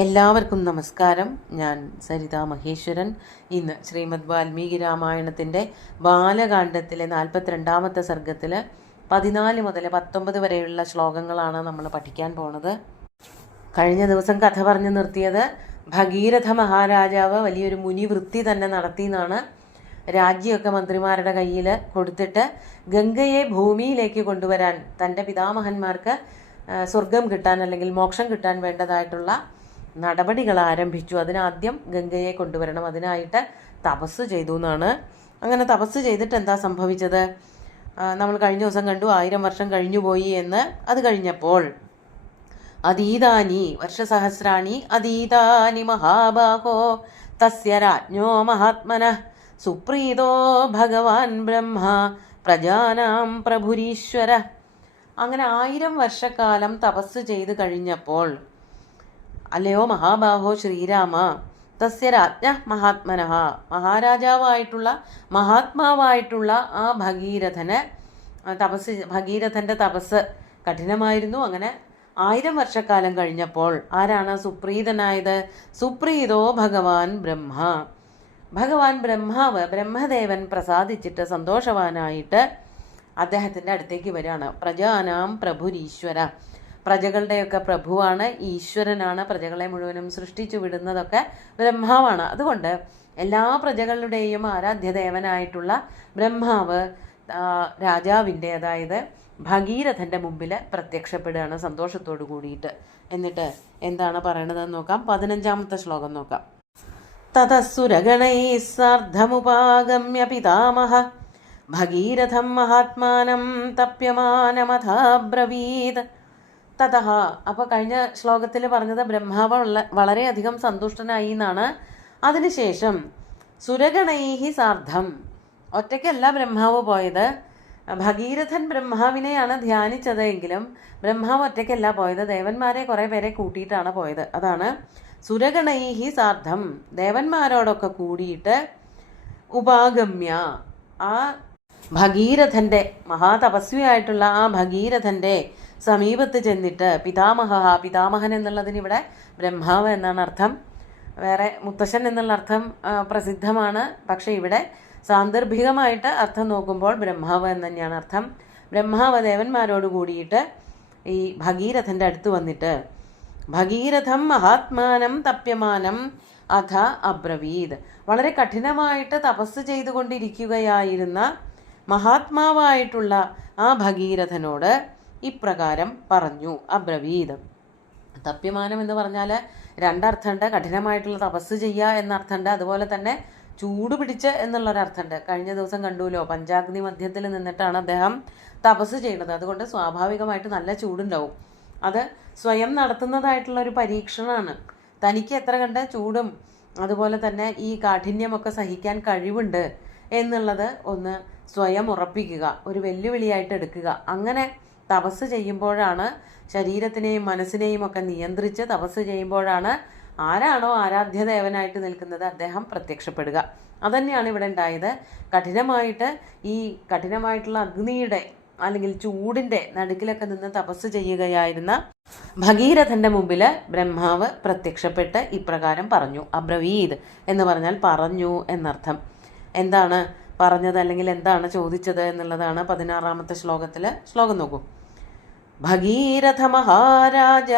എല്ലാവർക്കും നമസ്കാരം. ഞാൻ സരിത മഹേശ്വരൻ. ഇന്ന് ശ്രീമദ് വാൽമീകി രാമായണത്തിൻ്റെ ബാലകാണ്ഡത്തിലെ 42ാമത്തെ സർഗത്തിൽ 14 മുതൽ 19 വരെയുള്ള ശ്ലോകങ്ങളാണ് നമ്മൾ പഠിക്കാൻ പോണത്. കഴിഞ്ഞ ദിവസം കഥ പറഞ്ഞു നിർത്തിയത് ഭഗീരഥ മഹാരാജാവ് വലിയൊരു മുനിവൃത്തി തന്നെ നടത്തി എന്നാണ്. രാജ്യമൊക്കെ മന്ത്രിമാരുടെ കയ്യിൽ കൊടുത്തിട്ട് ഗംഗയെ ഭൂമിയിലേക്ക് കൊണ്ടുവരാൻ, തൻ്റെ പിതാമഹന്മാർക്ക് സ്വർഗം കിട്ടാൻ അല്ലെങ്കിൽ മോക്ഷം കിട്ടാൻ വേണ്ടതായിട്ടുള്ള നടപടികൾ ആരംഭിച്ചു. അതിനാദ്യം ഗംഗയെ കൊണ്ടുവരണം, അതിനായിട്ട് തപസ് ചെയ്തു എന്നാണ്. അങ്ങനെ തപസ് ചെയ്തിട്ട് എന്താ സംഭവിച്ചത്? നമ്മൾ കഴിഞ്ഞ ദിവസം കണ്ടു 1000 വർഷം കഴിഞ്ഞുപോയി എന്ന്. അത് കഴിഞ്ഞപ്പോൾ അതീതാനി വർഷസഹസ്രാണി അതീതാനി മഹാബാഹോ തസ്യ രാജ്ഞോ മഹാത്മനഃ സുപ്രീതോ ഭഗവാൻ ബ്രഹ്മ പ്രജാനാം പ്രഭുരീശ്വര. അങ്ങനെ 1000 വർഷക്കാലം തപസ് ചെയ്ത് കഴിഞ്ഞപ്പോൾ, അല്ലയോ മഹാബാഹോ ശ്രീരാമ, തസ്യ രാജ്ഞ മഹാത്മനഃ, മഹാരാജാവായിട്ടുള്ള മഹാത്മാവായിട്ടുള്ള ആ ഭഗീരഥൻ്റെ തപസ് കഠിനമായിരുന്നു. അങ്ങനെ 1000 വർഷക്കാലം കഴിഞ്ഞപ്പോൾ ആരാണ് സുപ്രീതനായത്? സുപ്രീതോ ഭഗവാൻ ബ്രഹ്മ, ഭഗവാൻ ബ്രഹ്മാവ്, ബ്രഹ്മദേവൻ പ്രസാദിച്ചിട്ട് സന്തോഷവാനായിട്ട് അദ്ദേഹത്തിൻ്റെ അടുത്തേക്ക് വരികയാണ്. പ്രജാനാം പ്രഭുരീശ്വര, പ്രജകളുടെയൊക്കെ പ്രഭുവാണ്, ഈശ്വരനാണ്. പ്രജകളെ മുഴുവനും സൃഷ്ടിച്ചു വിടുന്നതൊക്കെ ബ്രഹ്മാവാണ്. അതുകൊണ്ട് എല്ലാ പ്രജകളുടെയും ആരാധ്യദേവനായിട്ടുള്ള ബ്രഹ്മാവ് രാജാവിൻ്റെ, അതായത് ഭഗീരഥൻ്റെ മുമ്പിൽ പ്രത്യക്ഷപ്പെടുകയാണ് സന്തോഷത്തോടു കൂടിയിട്ട്. എന്നിട്ട് എന്താണ് പറയണതെന്ന് നോക്കാം. 15ാമത്തെ ശ്ലോകം നോക്കാം. തതസുരഗണൈഃ സാർദ്ധമുപാഗമ്യ പിതാമഹ ഭഗീരഥം മഹാത്മാനം തപ്യമാനമഥാബ്രവീത്. തതഃ, അപ്പോൾ കഴിഞ്ഞ ശ്ലോകത്തിൽ പറഞ്ഞത് ബ്രഹ്മാവ് വളരെയധികം സന്തുഷ്ടനായി എന്നാണ്. അതിനുശേഷം സുരഗണൈഹി സാർദ്ധം, ഒറ്റയ്ക്കല്ല ബ്രഹ്മാവ് പോയത്. ഭഗീരഥൻ ബ്രഹ്മാവിനെയാണ് ധ്യാനിച്ചത് എങ്കിലും ബ്രഹ്മാവ് ഒറ്റയ്ക്കല്ല പോയത്, ദേവന്മാരെ കുറേ പേരെ കൂട്ടിയിട്ടാണ് പോയത്. അതാണ് സുരഗണൈഹി സാർദ്ധം, ദേവന്മാരോടൊക്കെ കൂടിയിട്ട് ഉപാഗമ്യ, ആ ഭഗീരഥൻ്റെ, മഹാതപസ്വിയായിട്ടുള്ള ആ ഭഗീരഥൻ്റെ സമീപത്ത് ചെന്നിട്ട്, പിതാമഹൻ എന്നുള്ളതിന് ഇവിടെ ബ്രഹ്മാവ് എന്നാണ് അർത്ഥം. വേറെ മുത്തശ്ശൻ എന്നുള്ള അർത്ഥം പ്രസിദ്ധമാണ്. പക്ഷേ ഇവിടെ സാന്ദർഭികമായിട്ട് അർത്ഥം നോക്കുമ്പോൾ ബ്രഹ്മാവ് എന്ന് തന്നെയാണ് അർത്ഥം. ബ്രഹ്മാവ് ദേവന്മാരോട് കൂടിയിട്ട് ഈ ഭഗീരഥൻ്റെ അടുത്ത് വന്നിട്ട് ഭഗീരഥം മഹാത്മാനം തപ്യമാനം അഥ അബ്രവീത്, വളരെ കഠിനമായിട്ട് തപസ് ചെയ്തുകൊണ്ടിരിക്കുകയായിരുന്ന മഹാത്മാവായിട്ടുള്ള ആ ഭഗീരഥനോട് ഇപ്രകാരം പറഞ്ഞു. അബ്രവീത്, തപ്യമാനം എന്ന് പറഞ്ഞാൽ രണ്ടർത്ഥമുണ്ട്. കഠിനമായിട്ടുള്ള തപസ് ചെയ്യുക എന്നർത്ഥമുണ്ട്, അതുപോലെ തന്നെ ചൂട് പിടിച്ച് എന്നുള്ളൊരർത്ഥമുണ്ട്. കഴിഞ്ഞ ദിവസം കണ്ടുല്ലോ, പഞ്ചാഗ്നി മധ്യത്തിൽ നിന്നിട്ടാണ് അദ്ദേഹം തപസ് ചെയ്യുന്നത്. അതുകൊണ്ട് സ്വാഭാവികമായിട്ട് നല്ല ചൂടുണ്ടാവും. അത് സ്വയം നടത്തുന്നതായിട്ടുള്ള ഒരു പരീക്ഷണമാണ്. തനിക്ക് എത്ര കണ്ട് ചൂടും അതുപോലെ തന്നെ ഈ കാഠിന്യമൊക്കെ സഹിക്കാൻ കഴിവുണ്ട് എന്നുള്ളത് ഒന്ന് സ്വയം ഉറപ്പിക്കുക, ഒരു വെല്ലുവിളിയായിട്ട് എടുക്കുക. അങ്ങനെ തപസ് ചെയ്യുമ്പോഴാണ്, ശരീരത്തിനെയും മനസ്സിനെയും ഒക്കെ നിയന്ത്രിച്ച് തപസ് ചെയ്യുമ്പോഴാണ് ആരാണോ ആരാധ്യദേവനായിട്ട് നിൽക്കുന്നത് അദ്ദേഹം പ്രത്യക്ഷപ്പെടുക. അതന്നെയാണ് ഇവിടെ ഉണ്ടായത്. കഠിനമായിട്ടുള്ള അഗ്നിയുടെ അല്ലെങ്കിൽ ചൂടിൻ്റെ നടുക്കിലൊക്കെ നിന്ന് തപസ് ചെയ്യുകയായിരുന്ന ഭഗീരഥൻ്റെ മുമ്പിൽ ബ്രഹ്മാവ് പ്രത്യക്ഷപ്പെട്ട് ഇപ്രകാരം പറഞ്ഞു. അബ്രവീത് എന്ന് പറഞ്ഞാൽ പറഞ്ഞു എന്നർത്ഥം. എന്താണ് പറഞ്ഞത് അല്ലെങ്കിൽ എന്താണ് ചോദിച്ചത് എന്നുള്ളതാണ് 16ാമത്തെ ശ്ലോകത്തിൽ. ശ്ലോകം നോക്കൂ. ഭഗീരഥ മഹാരാജ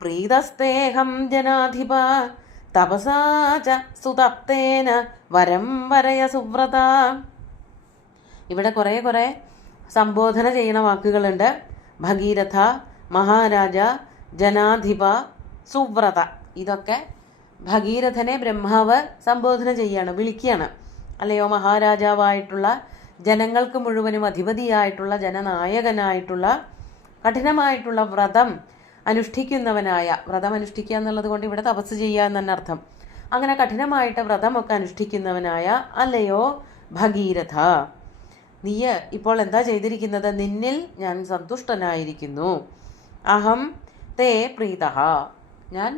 പ്രീതസ്തേഹം ജനാധിപ തപസാച സുതപ്തേന വരം വരയ സുവ്രത. ഇവിടെ കുറേ സംബോധന ചെയ്യുന്ന വാക്കുകളുണ്ട്. ഭഗീരഥ, മഹാരാജ, ജനാധിപ, സുവ്രത, ഇതൊക്കെ ഭഗീരഥനെ ബ്രഹ്മാവ് സംബോധന ചെയ്യാണ്, വിളിക്കുകയാണ്. അല്ലയോ മഹാരാജാവായിട്ടുള്ള, ജനങ്ങൾക്ക് മുഴുവനും അധിപതിയായിട്ടുള്ള, ജനനായകനായിട്ടുള്ള, കഠിനമായിട്ടുള്ള വ്രതം അനുഷ്ഠിക്കുന്നവനായ, വ്രതം അനുഷ്ഠിക്കുക എന്നുള്ളത് കൊണ്ട് ഇവിടെ തപസ് ചെയ്യുക എന്നെ അർത്ഥം. അങ്ങനെ കഠിനമായിട്ട് വ്രതമൊക്കെ അനുഷ്ഠിക്കുന്നവനായ അല്ലയോ ഭഗീരഥ, നീ ഇപ്പോൾ എന്താ ചെയ്തിരിക്കുന്നത്? നിന്നിൽ ഞാൻ സന്തുഷ്ടനായിരിക്കുന്നു. അഹം തേ പ്രീതഃ, ഞാൻ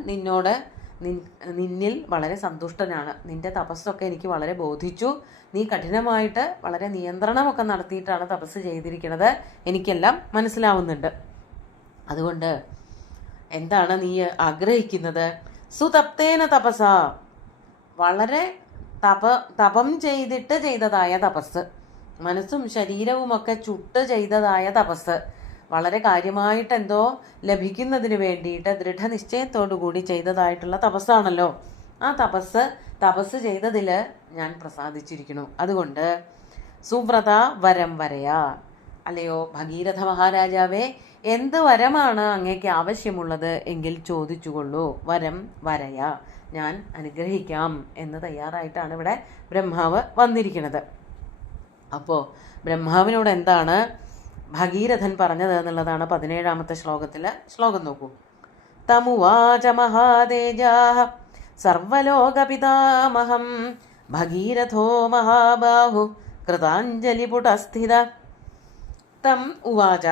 നിന്നിൽ വളരെ സന്തുഷ്ടനാണ്. നിന്റെ തപസ്സൊക്കെ എനിക്ക് വളരെ ബോധിച്ചു. നീ കഠിനമായിട്ട് വളരെ നിയന്ത്രണമൊക്കെ നടത്തിയിട്ടാണ് തപസ് ചെയ്തിരിക്കുന്നത്, എനിക്കെല്ലാം മനസ്സിലാവുന്നുണ്ട്. അതുകൊണ്ട് എന്താണ് നീ ആഗ്രഹിക്കുന്നത്? സുതപ്തേന തപസ, വളരെ തപം ചെയ്തിട്ട് ചെയ്തതായ തപസ്, മനസ്സും ശരീരവുമൊക്കെ ചുട്ട് ചെയ്തതായ തപസ്, വളരെ കാര്യമായിട്ട് എന്തോ ലഭിക്കുന്നതിന് വേണ്ടിയിട്ട് ദൃഢനിശ്ചയത്തോടു കൂടി ചെയ്തതായിട്ടുള്ള തപസ്സാണല്ലോ. ആ തപസ് ചെയ്തതിൽ ഞാൻ പ്രസാദിച്ചിരിക്കുന്നു. അതുകൊണ്ട് സുവ്രത വരം വരയാ, അല്ലയോ ഭഗീരഥ മഹാരാജാവേ, എന്ത് വരമാണ് അങ്ങേക്ക് ആവശ്യമുള്ളത് എങ്കിൽ ചോദിച്ചുകൊള്ളൂ, വരം വരയാ, ഞാൻ അനുഗ്രഹിക്കാം എന്ന് തയ്യാറായിട്ടാണ് ഇവിടെ ബ്രഹ്മാവ് വന്നിരിക്കുന്നത്. അപ്പോൾ ബ്രഹ്മാവിനോട് എന്താണ് ഭഗീരഥൻ പറഞ്ഞത് എന്നുള്ളതാണ് 17ാമത്തെ ശ്ലോകം നോക്കൂ. തമുവാച മഹാതേജാഃ സർവലോകപിതാമഹം ഭഗീരഥോ മഹാബാഹു കൃതാഞ്ജലിപുടസ്ഥിത. തം ഉവാച,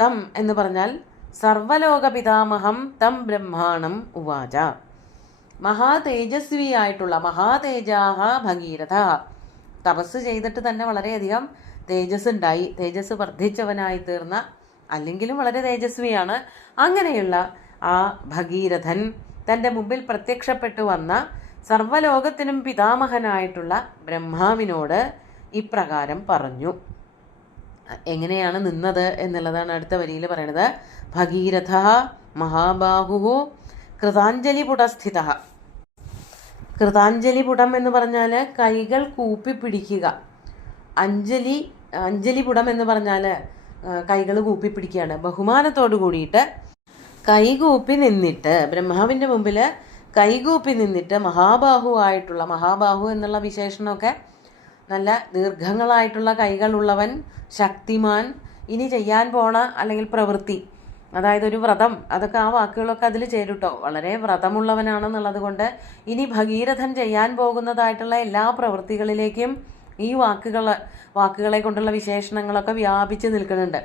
തം എന്ന് പറഞ്ഞാൽ സർവലോകപിതാമഹം തം ബ്രഹ്മാണം ഉവാച. മഹാതേജസ്വിയായിട്ടുള്ള മഹാതേജാഹ ഭഗീരഥ, തപസ് ചെയ്തിട്ട് തന്നെ വളരെയധികം തേജസ് ഉണ്ടായി, തേജസ് വർദ്ധിച്ചവനായി തീർന്ന, അല്ലെങ്കിലും വളരെ തേജസ്വിയാണ്, അങ്ങനെയുള്ള ആ ഭഗീരഥൻ തൻ്റെ മുമ്പിൽ പ്രത്യക്ഷപ്പെട്ടു വന്ന സർവലോകത്തിനും പിതാമഹനായിട്ടുള്ള ബ്രഹ്മാവിനോട് ഇപ്രകാരം പറഞ്ഞു. എങ്ങനെയാണ് നിന്നത് എന്നുള്ളതാണ് അടുത്ത വരിയിൽ പറയുന്നത്. ഭഗീരഥ മഹാബാഹു കൃതാഞ്ജലിപുടസ്ഥിത. കൃതാഞ്ജലിപുടം എന്ന് പറഞ്ഞാൽ കൈകൾ കൂപ്പി പിടിക്കുക. അഞ്ജലിപുടം എന്ന് പറഞ്ഞാൽ കൈകൾ കൂപ്പി പിടിക്കുകയാണ്. ബഹുമാനത്തോടു കൂടിയിട്ട് കൈകൂപ്പി നിന്നിട്ട്, ബ്രഹ്മാവിൻ്റെ മുമ്പിൽ കൈകൂപ്പി നിന്നിട്ട് മഹാബാഹുവായിട്ടുള്ള, മഹാബാഹു എന്നുള്ള വിശേഷണമൊക്കെ നല്ല ദീർഘങ്ങളായിട്ടുള്ള കൈകളുള്ളവൻ, ശക്തിമാൻ, ഇനി ചെയ്യാൻ പോണ അല്ലെങ്കിൽ പ്രവൃത്തി, അതായത് ഒരു വ്രതം, അതൊക്കെ ആ വാക്കുകളൊക്കെ അതിൽ ചേരുട്ടോ. വളരെ വ്രതമുള്ളവനാണെന്നുള്ളത് കൊണ്ട് ഇനി ഭഗീരഥൻ ചെയ്യാൻ പോകുന്നതായിട്ടുള്ള എല്ലാ പ്രവൃത്തികളിലേക്കും ഈ വാക്കുകളെ കൊണ്ടുള്ള വിശേഷണങ്ങളൊക്കെ വ്യാപിച്ച് നിൽക്കുന്നുണ്ട്.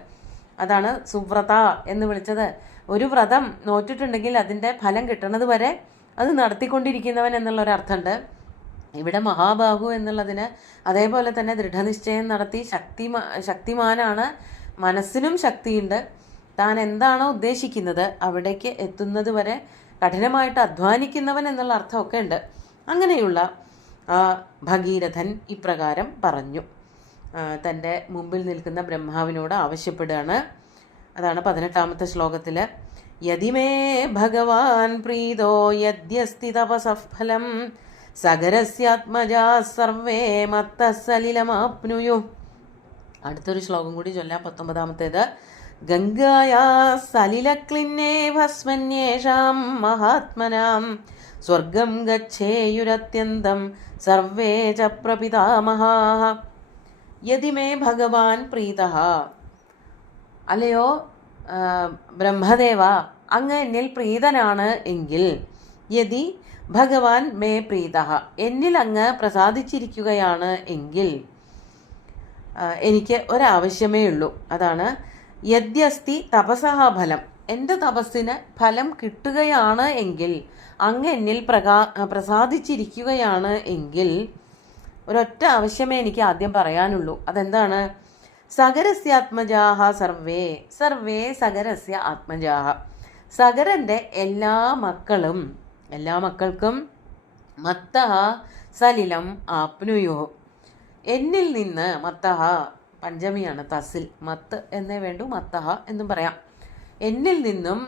അതാണ് സുവ്രത എന്ന് വിളിച്ചത്. ഒരു വ്രതം നോറ്റിട്ടുണ്ടെങ്കിൽ അതിൻ്റെ ഫലം കിട്ടുന്നത് വരെ അത് നടത്തിക്കൊണ്ടിരിക്കുന്നവൻ എന്നുള്ളൊരർത്ഥമുണ്ട്. ഇവിടെ മഹാബാഹു എന്നുള്ളതിന് അതേപോലെ തന്നെ ദൃഢനിശ്ചയം നടത്തി ശക്തിമാനാണ്, മനസ്സിനും ശക്തിയുണ്ട്, താൻ എന്താണോ ഉദ്ദേശിക്കുന്നത് അവിടേക്ക് എത്തുന്നത് വരെ കഠിനമായിട്ട് അധ്വാനിക്കുന്നവൻ എന്നുള്ള അർത്ഥമൊക്കെ ഉണ്ട്. അങ്ങനെയുള്ള ഭഗീരഥൻ ഇപ്രകാരം പറഞ്ഞു, തൻ്റെ മുമ്പിൽ നിൽക്കുന്ന ബ്രഹ്മാവിനോട് ആവശ്യപ്പെടുകയാണ്. അതാണ് 18ാമത്തെ ശ്ലോകത്തിൽ. യദിമേ ഭഗവാൻ പ്രീതോ യദ്യസ്തി തപസഃ ഫലം സഗരസ്യാത്മജാ സർവേ മത്തസലിലമാപ്നുയു. അടുത്തൊരു ശ്ലോകം കൂടി ചൊല്ലാം, 19ാമത്തേത്. ഗംഗായാ സലിലക്ലിന്നേ ഭസ്മന്യേഷാം മഹാത്മനാം സ്വർഗം ഗച്ഛേയുരത്യന്തം സർവേ ച പ്രപിതാമഹാഃ. യദിമേ ഭഗവാൻ പ്രീതഃ, അല്ലയോ ബ്രഹ്മദേവ, അങ്ങ് എന്നിൽ പ്രീതനാണ് എങ്കിൽ, യദി ഭഗവാൻ മേ പ്രീതഃ, എന്നിൽ അങ്ങ് പ്രസാദിച്ചിരിക്കുകയാണ് എങ്കിൽ, എനിക്ക് ഒരാവശ്യമേ ഉള്ളൂ. അതാണ് യദ്യസ്തി തപസഃ ഫലം, എൻ്റെ തപസ്സിന് ഫലം കിട്ടുകയാണ് എങ്കിൽ, അങ്ങ് എന്നിൽ പ്രസാദിച്ചിരിക്കുകയാണ് എങ്കിൽ, ഒരൊറ്റ ആവശ്യമേ എനിക്ക് ആദ്യം പറയാനുള്ളൂ. അതെന്താണ്? സഗരസ്യാത്മജാഹ സർവേ, സർവേ സഗരസ്യ ആത്മജാഹ, സഗരൻ്റെ എല്ലാ മക്കൾക്കും മത്തഃ സലിലം ആപ്നുയോ, എന്നിൽ നിന്ന്, മത്തഃ പഞ്ചമിയാണ്, തസിൽ, മത്ത് എന്നേ വേണ്ടു, മത്തഃ എന്നും പറയാം, എന്നിൽ നിന്നും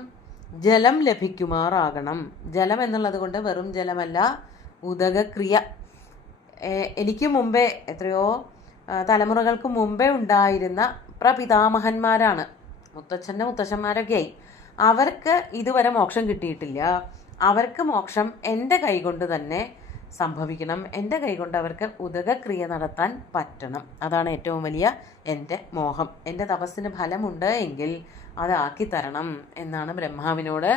ജലം ലഭിക്കുമാറാകണം. ജലം എന്നുള്ളത് കൊണ്ട് വെറും ജലമല്ല, ഉദകക്രിയ. എനിക്ക് മുമ്പേ, എത്രയോ തലമുറകൾക്ക് മുമ്പേ ഉണ്ടായിരുന്ന പ്രപിതാമഹന്മാരാണ്, മുത്തച്ഛൻ്റെ മുത്തച്ഛന്മാരൊക്കെയായി, അവർക്ക് ഇതുവരെ മോക്ഷം കിട്ടിയിട്ടില്ല. അവർക്ക് മോക്ഷം എൻ്റെ കൈകൊണ്ട് തന്നെ സംഭവിക്കണം, എൻ്റെ കൈകൊണ്ട് അവർക്ക് ഉദകക്രിയ നടത്താൻ പറ്റണം. അതാണ് ഏറ്റവും വലിയ എൻ്റെ മോഹം. എൻ്റെ തപസ്സിന് ഫലമുണ്ട് എങ്കിൽ അതാക്കി തരണം എന്നാണ് ബ്രഹ്മാവിനോട്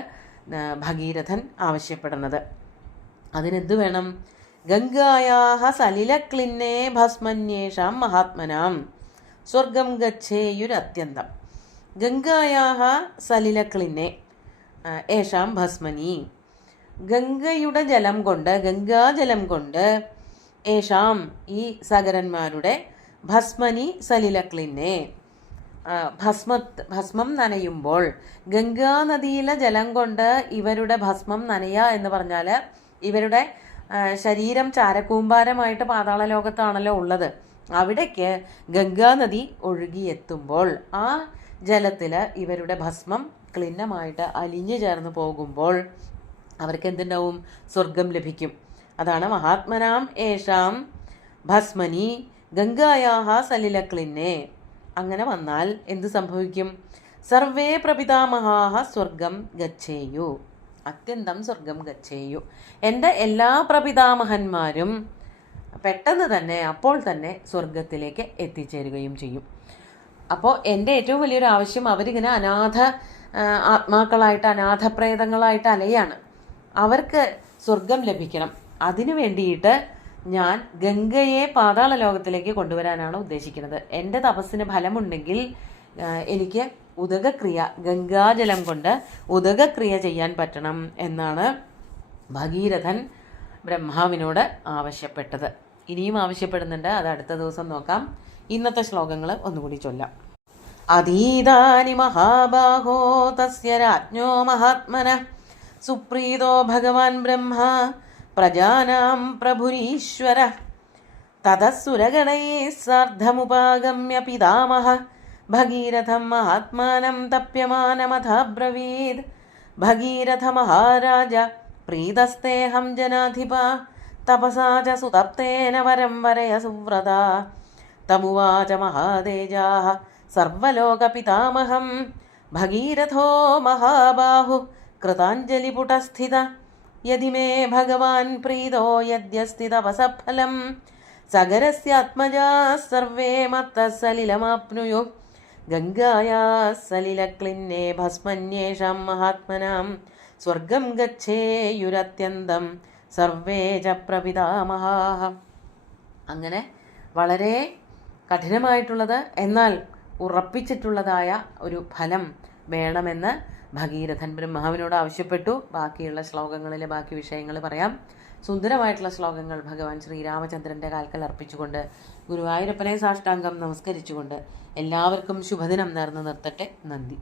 ഭഗീരഥൻ ആവശ്യപ്പെടുന്നത്. അതിനെന്ത് വേണം? ഗംഗായാഹ സലിലക്ലിന്നേ ഭസ്മന്യേഷാം മഹാത്മനാം സ്വർഗം ഗച്ഛേയുരത്യന്തം. ഗംഗായാഹ സലിലക്ലിന്നേ ഏഷാം ഭസ്മനി, ഗംഗയുടെ ജലം കൊണ്ട്, ഗംഗാജലം കൊണ്ട്, ഏഷാം ഈ സഗരന്മാരുടെ, ഭസ്മനി സലിലക്ലിന്നേ ഭസ്മം നനയുമ്പോൾ, ഗംഗാനദിയിലെ ജലം കൊണ്ട് ഇവരുടെ ഭസ്മം നനയുക എന്ന് പറഞ്ഞാൽ ഇവരുടെ ശരീരം ചാരക്കൂമ്പാരമായിട്ട് പാതാള ലോകത്താണല്ലോ ഉള്ളത്. അവിടേക്ക് ഗംഗാനദി ഒഴുകിയെത്തുമ്പോൾ ആ ജലത്തിൽ ഇവരുടെ ഭസ്മം ക്ലിന്നമായിട്ട് അലിഞ്ഞു ചേർന്ന് പോകുമ്പോൾ അവർക്ക് എന്തുണ്ടാവും? സ്വർഗം ലഭിക്കും. അതാണ് മഹാത്മനാം ഏഷാം ഭസ്മനി ഗംഗായാഹ സലില ക്ലിന്നെ. അങ്ങനെ വന്നാൽ എന്ത് സംഭവിക്കും? സർവേ പ്രപിതാമഹാഹ സ്വർഗം ഗച്ഛേയു, അത്യന്തം സ്വർഗം ഗച്ഛേയു. എൻ്റെ എല്ലാ പ്രപിതാമഹന്മാരും പെട്ടെന്ന് തന്നെ അപ്പോൾ തന്നെ സ്വർഗത്തിലേക്ക് എത്തിച്ചേരുകയും ചെയ്യും. അപ്പോൾ എൻ്റെ ഏറ്റവും വലിയൊരു ആവശ്യം, അവരിങ്ങനെ അനാഥ ആത്മാക്കളായിട്ട് അനാഥപ്രേതങ്ങളായിട്ട് അലയാണ്. അവർക്ക് സ്വർഗം ലഭിക്കണം. അതിനു വേണ്ടിയിട്ട് ഞാൻ ഗംഗയെ പാതാള ലോകത്തിലേക്ക് കൊണ്ടുവരാനാണ് ഉദ്ദേശിക്കുന്നത്. എൻ്റെ തപസ്സിന് ഫലമുണ്ടെങ്കിൽ എനിക്ക് ഉദകക്രിയ, ഗംഗാജലം കൊണ്ട് ഉദകക്രിയ ചെയ്യാൻ പറ്റണം എന്നാണ് ഭഗീരഥൻ ബ്രഹ്മാവിനോട് ആവശ്യപ്പെട്ടത്. ഇനിയും ആവശ്യപ്പെടുന്നുണ്ട്, അത് അടുത്ത ദിവസം നോക്കാം. ഇന്നത്തെ ശ്ലോകങ്ങൾ ഒന്നുകൂടി ചൊല്ലാം. അതീതാനി മഹാബാഹോ തസ്യ രാജ്ഞോ മഹാത്മനഃ സുപ്രീതോ ഭഗവാൻ ബ്രഹ്മ പ്രജാനാം പ്രഭുരീശ്വരഃ തതഃ സുരഗണൈഃ സാർദ്ധമുപാഗമ്യ പിതാമഹഃ ഭഗീരഥം മഹാത്മാനം തപ്യമാനമഥാബ്രവീദ്. ഭഗീരഥ മഹാരാജ പ്രീതസ്തേഹം ജനാധിപ തപസാ ച സുതപ്തേന വരം വരയ സുവ്രത. തമുവാച മഹാതേജാഃ സർവലോകപിതാമഹം ഭഗീരഥോ മഹാബാഹു കൃതാഞ്ജലിപുടസ്ഥിത. യദി മേ ഭഗവാൻ പ്രീതോ യദ്യസ്തി തപസഫലം സഗരസ്യാത്മജാഃ സർവേ മത്തഃ സലിലമാപ്നുയുഃ. ഗംഗായാഃ സലിലക്ലിന്നേ ഭസ്മന്യേഷാം മഹാത്മനാം സ്വർഗം ഗച്ഛേയുരത്യന്തം സർവേ ച പ്രപിതാമഹാഃ. അങ്ങനെ വളരെ കഠിനമായിട്ടുള്ളത് എന്നാൽ ഉറപ്പിച്ചിട്ടുള്ളതായ ഒരു ഫലം വേണമെന്ന് ഭഗീരഥൻ ബ്രഹ്മാവിനോട് ആവശ്യപ്പെട്ടു. ബാക്കിയുള്ള ശ്ലോകങ്ങളിലെ ബാക്കി വിഷയങ്ങൾ പറയാം. സുന്ദരമായിട്ടുള്ള ശ്ലോകങ്ങൾ ഭഗവാൻ ശ്രീരാമചന്ദ്രൻ്റെ കാൽക്കൽ അർപ്പിച്ചുകൊണ്ട് ഗുരുവായൂരപ്പനെ സാഷ്ടാംഗം നമസ്കരിച്ചുകൊണ്ട് എല്ലാവർക്കും ശുഭദിനം നേർന്നു നിർത്തട്ടെ. നന്ദി.